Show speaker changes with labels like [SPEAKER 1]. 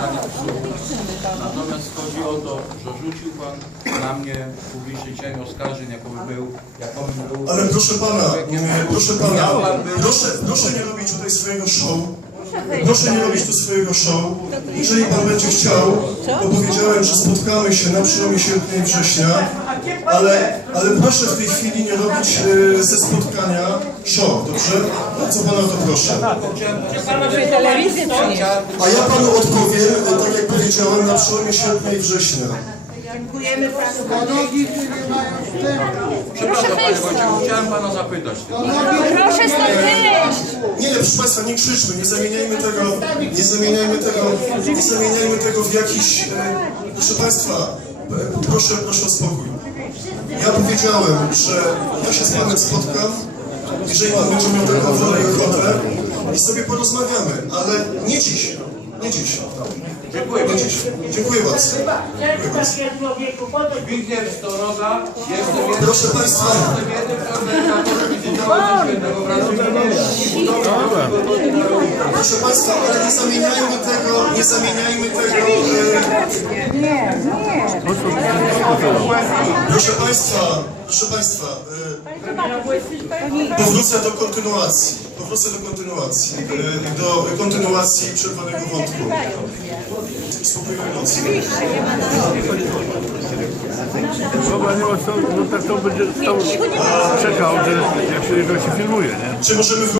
[SPEAKER 1] psów. Natomiast chodzi o to, że rzucił Pan na mnie publiczny cień oskarżeń, jakoby był, jakobym był...
[SPEAKER 2] Ale proszę pana, proszę pana, proszę, proszę nie robić tutaj swojego show. Proszę nie robić tu swojego show. Jeżeli pan będzie chciał, to powiedziałem, że spotkamy się na przełomie sierpnia i września, ale, ale proszę w tej chwili nie robić e, ze spotkania show, dobrze? Co pana o to proszę? A ja panu odpowiem, e, tak jak powiedziałem, na przełomie sierpnia i września.
[SPEAKER 3] Dziękujemy panu.
[SPEAKER 1] Przepraszam Panie Wojciechu, chciałem Pana zapytać.
[SPEAKER 4] Proszę stąd wyjść!
[SPEAKER 2] Nie, proszę Państwa, nie krzyczmy, nie zamieniajmy tego, nie zamieniajmy tego, nie zamieniajmy tego w jakiś... E, proszę Państwa, e, proszę, proszę o spokój. Ja powiedziałem, że ja się z Panem spotkam, jeżeli Pan będzie miał taką wolę i ochotę i sobie porozmawiamy, ale nie dziś, nie dziś.
[SPEAKER 1] Dziękuję
[SPEAKER 2] Nie
[SPEAKER 1] bardzo.
[SPEAKER 2] Dziękuję bardzo. Dziękuję bardzo.
[SPEAKER 1] Zbigniew Storoga, jestem jednym,
[SPEAKER 2] Proszę Państwa,
[SPEAKER 1] jestem jednym
[SPEAKER 2] proszę Państwa, ale nie zamieniajmy tego, nie zamieniajmy tego... E, Proszę Państwa, proszę Państwa, e, powrócę do kontynuacji, powrócę do kontynuacji, e, do kontynuacji przerwanego wątku. Spokojnej nocy.
[SPEAKER 5] Dobra, nie ma no tak to będzie stał, czekał, że jak się filmuje, nie?
[SPEAKER 2] Czy możemy